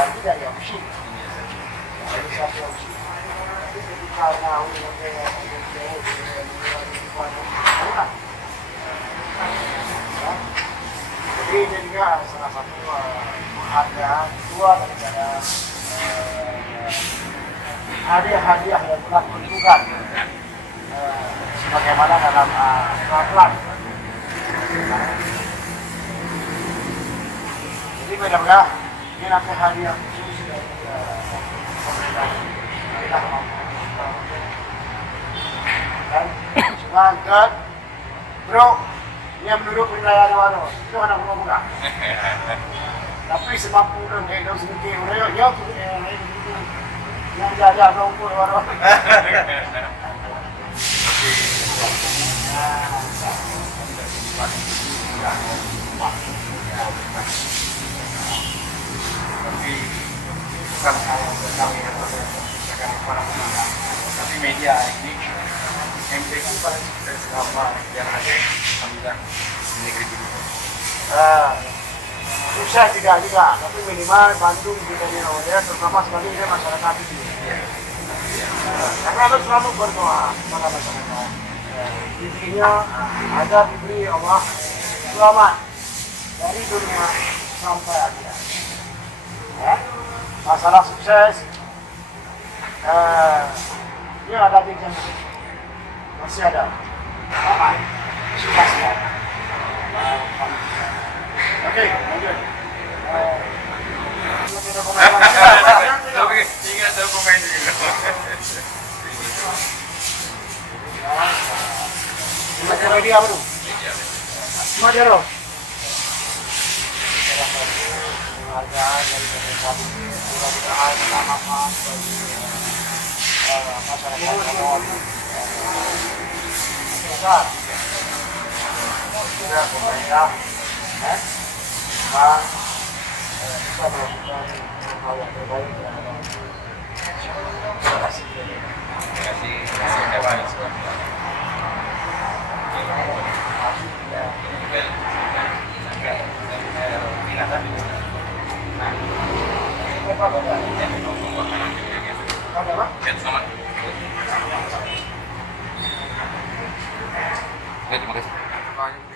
dan tidak diopsi. Jadi saya diopsi. Jadi ketika tahu jadi ini juga salah satu penghargaan dua daripada hadiah-hadiah yang telah ditentukan sebagaimana dalam peraturan. Jadi mudah-mudahan ini nanti hadiah khusus dari pemerintah dan semangat bro, dia menurut wilayah Wano itu anak muda. Tapi semampu dan itu sedikit udah ya yang jaga dongkul Wano. Tapi bukan saya berkami atau saya para pemuda, tapi media ini MPU paling sukses selama yang ada alhamdulillah di negeri ini. Susah tidak juga, tapi minimal Bandung kita di Rawajaya terutama sebagai masyarakat di sini. Karena harus selalu berdoa kepada masyarakat. Intinya ada diberi Allah selamat dari dunia sampai akhirat. Ya, masalah sukses ini ada di sana, masih ada. Sudah siap. Oke, lanjut. Tapi ingat dokumen juga. Media apa tuh? Media loh. Penghargaan dari pemerintah, mudah-mudahan selamat bagi masyarakat Kebon. Besar. Juga pemerintah, bisa melakukan hal yang terbaik. Terima kasih. Terima kasih. Terima kasih.